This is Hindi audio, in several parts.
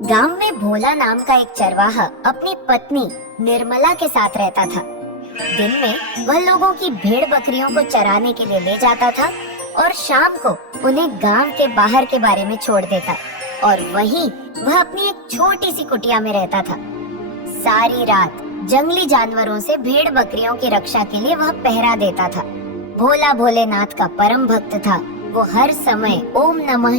गांव में भोला नाम का एक चरवाहा अपनी पत्नी निर्मला के साथ रहता था। दिन में वह लोगों की भेड़ बकरियों को चराने के लिए ले जाता था और शाम को उन्हें गांव के बाहर के बारे में छोड़ देता और वहीं वह अपनी एक छोटी सी कुटिया में रहता था। सारी रात जंगली जानवरों से भेड़ बकरियों की रक्षा के लिए वह पहरा देता था। भोला भोलेनाथ का परम भक्त था। वो हर समय ओम नमः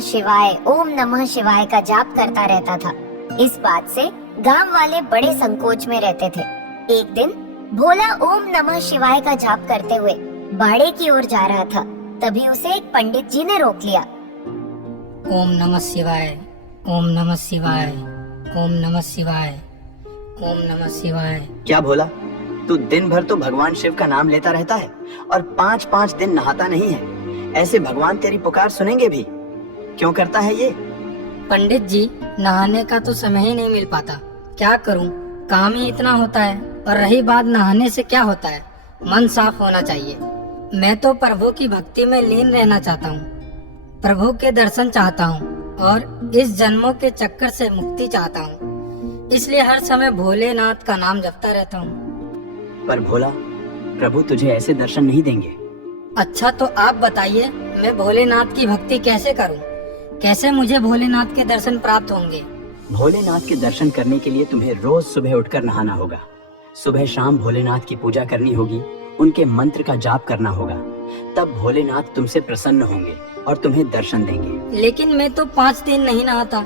शिवाय का जाप करता रहता था। इस बात से गांव वाले बड़े संकोच में रहते थे। एक दिन भोला ओम नमः शिवाय का जाप करते हुए बाड़े की ओर जा रहा था। तभी उसे एक पंडित जी ने रोक लिया। ओम नमः शिवाय, ओम नमः शिवाय, ओम नमः शिवाय, ओम नमः शिवाय। क्या भोला, तू दिन भर तो भगवान शिव का नाम लेता रहता है और 5-5 दिन नहाता नहीं है। ऐसे भगवान तेरी पुकार सुनेंगे भी? क्यों करता है ये? पंडित जी, नहाने का तो समय ही नहीं मिल पाता। क्या करूं, काम ही इतना होता है। और रही बात नहाने से क्या होता है, मन साफ होना चाहिए। मैं तो प्रभु की भक्ति में लीन रहना चाहता हूँ, प्रभु के दर्शन चाहता हूँ और इस जन्मों के चक्कर से मुक्ति चाहता हूँ। इसलिए हर समय भोलेनाथ का नाम जपता रहता हूँ। पर भोला, प्रभु तुझे ऐसे दर्शन नहीं देंगे। अच्छा, तो आप बताइए, मैं भोलेनाथ की भक्ति कैसे करूं? कैसे मुझे भोलेनाथ के दर्शन प्राप्त होंगे? भोलेनाथ के दर्शन करने के लिए तुम्हें रोज सुबह उठकर नहाना होगा। सुबह शाम भोलेनाथ की पूजा करनी होगी, उनके मंत्र का जाप करना होगा। तब भोलेनाथ तुमसे प्रसन्न होंगे और तुम्हें दर्शन देंगे। लेकिन मैं तो 5 दिन नहीं नहाता।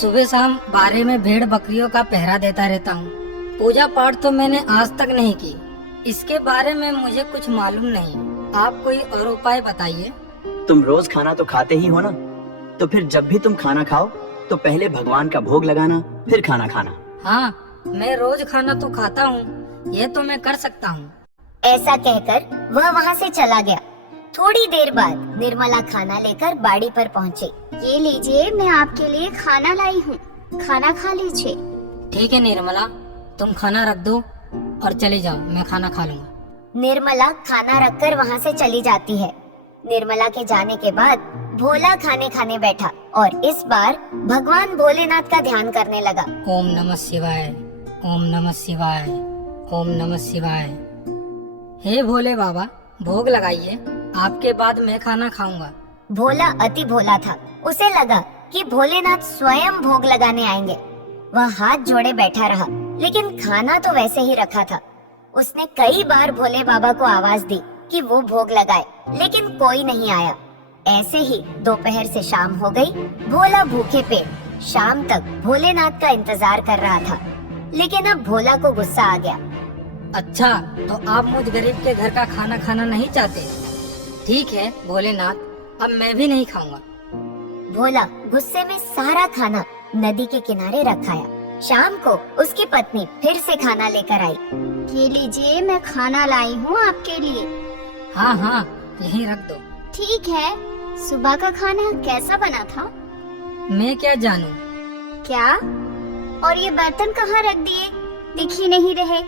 सुबह शाम बारे में भेड़ बकरियों का पहरा देता रहता हूँ। पूजा पाठ तो मैंने आज तक नहीं की। इसके बारे में मुझे कुछ मालूम नहीं। आप कोई और उपाय बताइए। तुम रोज खाना तो खाते ही हो ना, तो फिर जब भी तुम खाना खाओ तो पहले भगवान का भोग लगाना, फिर खाना खाना। हाँ, मैं रोज खाना तो खाता हूँ, ये तो मैं कर सकता हूँ। ऐसा कहकर वह वहाँ से चला गया। थोड़ी देर बाद निर्मला खाना लेकर बाड़ी पर पहुँची। ये लीजिए, मैं आपके लिए खाना लाई हूँ, खाना खा लीजिए। ठीक है निर्मला, तुम खाना रख दो और चली जाओ, मैं खाना खा लूंगा। निर्मला खाना रखकर वहाँ से चली जाती है। निर्मला के जाने के बाद भोला खाने खाने बैठा और इस बार भगवान भोलेनाथ का ध्यान करने लगा। ओम नमः शिवाय, ओम नमः शिवाय, ओम नमः शिवाय। हे भोले बाबा, भोग लगाइए, आपके बाद मैं खाना खाऊंगा। भोला अति भोला था। उसे लगा कि भोलेनाथ स्वयं भोग लगाने आएंगे। वह हाथ जोड़े बैठा रहा, लेकिन खाना तो वैसे ही रखा था। उसने कई बार भोले बाबा को आवाज दी कि वो भोग लगाए, लेकिन कोई नहीं आया। ऐसे ही दोपहर से शाम हो गई। भोला भूखे पेट शाम तक भोलेनाथ का इंतजार कर रहा था, लेकिन अब भोला को गुस्सा आ गया। अच्छा, तो आप मुझ गरीब के घर का खाना खाना नहीं चाहते? ठीक है भोलेनाथ, अब मैं भी नहीं खाऊंगा। भोला गुस्से में सारा खाना नदी के किनारे रखाया। शाम को उसकी पत्नी फिर से खाना लेकर आई। ये लीजिए, मैं खाना लाई हूँ आपके लिए। हाँ हाँ, यहीं रख दो। ठीक है, सुबह का खाना कैसा बना था? मैं क्या जानूं? क्या? और ये बर्तन कहाँ रख दिए? दिख ही नहीं रहे।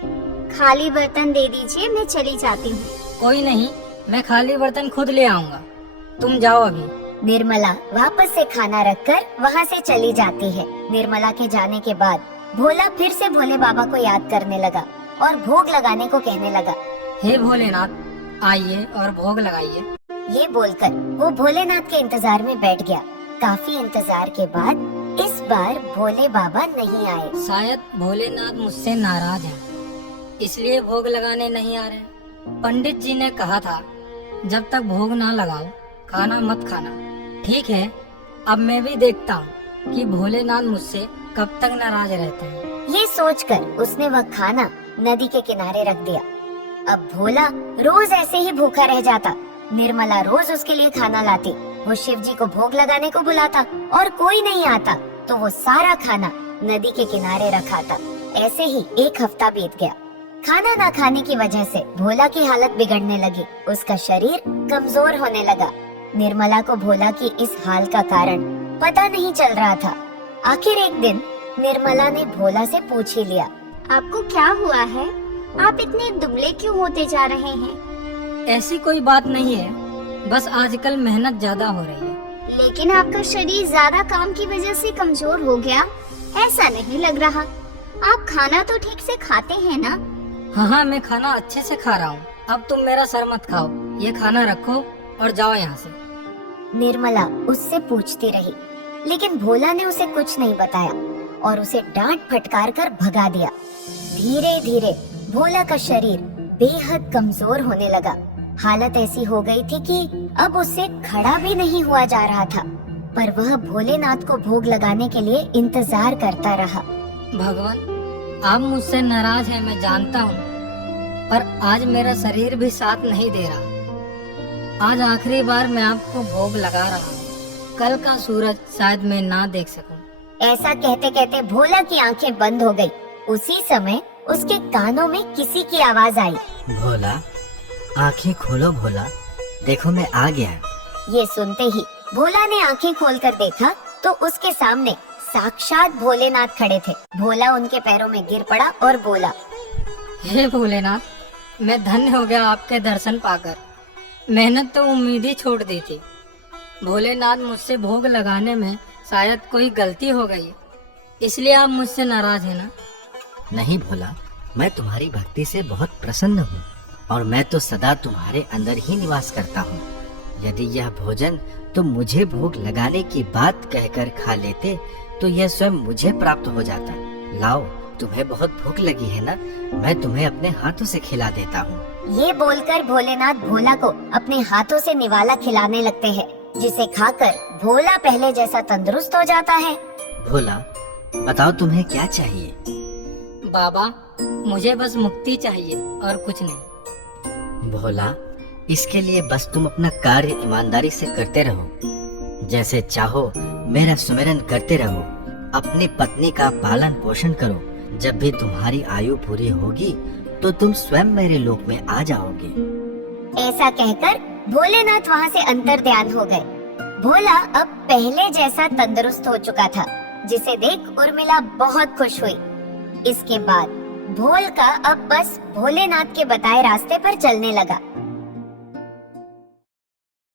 खाली बर्तन दे दीजिए, मैं चली जाती हूँ। कोई नहीं, मैं खाली बर्तन खुद ले आऊंगा, तुम जाओ अभी। निर्मला वापस से खाना रखकर वहाँ से चली जाती है। निर्मला के जाने के बाद भोला फिर से भोले बाबा को याद करने लगा और भोग लगाने को कहने लगा। हे भोलेनाथ, आइए और भोग लगाइए। ये बोलकर वो भोलेनाथ के इंतजार में बैठ गया। काफी इंतजार के बाद इस बार भोले बाबा नहीं आए। शायद भोलेनाथ मुझसे नाराज हैं, इसलिए भोग लगाने नहीं आ रहे। पंडित जी ने कहा था, जब तक भोग ना लगाओ खाना मत खाना। ठीक है, अब मैं भी देखता हूँ कि भोलेनाथ मुझसे कब तक नाराज रहते हैं। ये सोचकर उसने वह खाना नदी के किनारे रख दिया। अब भोला रोज ऐसे ही भूखा रह जाता। निर्मला रोज उसके लिए खाना लाती। वो शिव जी को भोग लगाने को बुलाता और कोई नहीं आता तो वो सारा खाना नदी के किनारे रखाता। ऐसे ही एक हफ्ता बीत गया। खाना ना खाने की वजह से भोला की हालत बिगड़ने लगी। उसका शरीर कमजोर होने लगा। निर्मला को भोला की इस हाल का कारण पता नहीं चल रहा था। आखिर एक दिन निर्मला ने भोला से पूछ ही लिया, आपको क्या हुआ है? आप इतने दुबले क्यों होते जा रहे हैं? ऐसी कोई बात नहीं है, बस आजकल मेहनत ज्यादा हो रही है। लेकिन आपका शरीर ज्यादा काम की वजह से कमजोर हो गया। ऐसा नहीं लग रहा। आप खाना तो ठीक से खाते हैं ना? हाँ हाँ, मैं खाना अच्छे से खा रहा हूँ। अब तुम मेरा सर मत खाओ, ये खाना रखो और जाओ यहाँ से। निर्मला उससे पूछती रही, लेकिन भोला ने उसे कुछ नहीं बताया और उसे डांट फटकार कर भगा दिया। धीरे धीरे भोला का शरीर बेहद कमजोर होने लगा। हालत ऐसी हो गई थी कि अब उससे खड़ा भी नहीं हुआ जा रहा था, पर वह भोलेनाथ को भोग लगाने के लिए इंतजार करता रहा। भगवान, आप मुझसे नाराज हैं, मैं जानता हूँ, पर आज मेरा शरीर भी साथ नहीं दे रहा। आज आखिरी बार मैं आपको भोग लगा रहा हूँ। कल का सूरज शायद मैं ना देख सकूं। ऐसा कहते कहते भोला की आंखें बंद हो गई। उसी समय उसके कानों में किसी की आवाज आई। भोला, आंखें खोलो भोला, देखो मैं आ गया। ये सुनते ही भोला ने आंखें खोलकर देखा तो उसके सामने साक्षात भोलेनाथ खड़े थे। भोला उनके पैरों में गिर पड़ा और बोला, हे भोलेनाथ, मैं धन्य हो गया आपके दर्शन पाकर। मेहनत तो उम्मीद ही छोड़ दी थी। भोलेनाथ, मुझसे भोग लगाने में शायद कोई गलती हो गई, इसलिए आप मुझसे नाराज हैं ना? नहीं भोला, मैं तुम्हारी भक्ति से बहुत प्रसन्न हूँ और मैं तो सदा तुम्हारे अंदर ही निवास करता हूँ। यदि यह भोजन तुम मुझे भोग लगाने की बात कहकर खा लेते तो यह स्वयं मुझे प्राप्त हो जाता। लाओ, तुम्हें बहुत भूख लगी है ना, मैं तुम्हें अपने हाथों से खिला देता हूँ। ये बोलकर भोलेनाथ भोला को अपने हाथों से निवाला खिलाने लगते हैं, जिसे खाकर भोला पहले जैसा तंदुरुस्त हो जाता है। भोला, बताओ तुम्हें क्या चाहिए? बाबा, मुझे बस मुक्ति चाहिए और कुछ नहीं। भोला, इसके लिए बस तुम अपना कार्य ईमानदारी से करते रहो। जैसे चाहो मेरा सुमिरन करते रहो, अपनी पत्नी का पालन पोषण करो। जब भी तुम्हारी आयु पूरी होगी तो तुम स्वयं मेरे लोक में आ जाओगे। ऐसा कहकर भोलेनाथ वहाँ से अंतर्ध्यान हो गए। भोला अब पहले जैसा तंदुरुस्त हो चुका था, जिसे देख उर्मिला बहुत खुश हुई। इसके बाद भोल का अब बस भोलेनाथ के बताए रास्ते पर चलने लगा।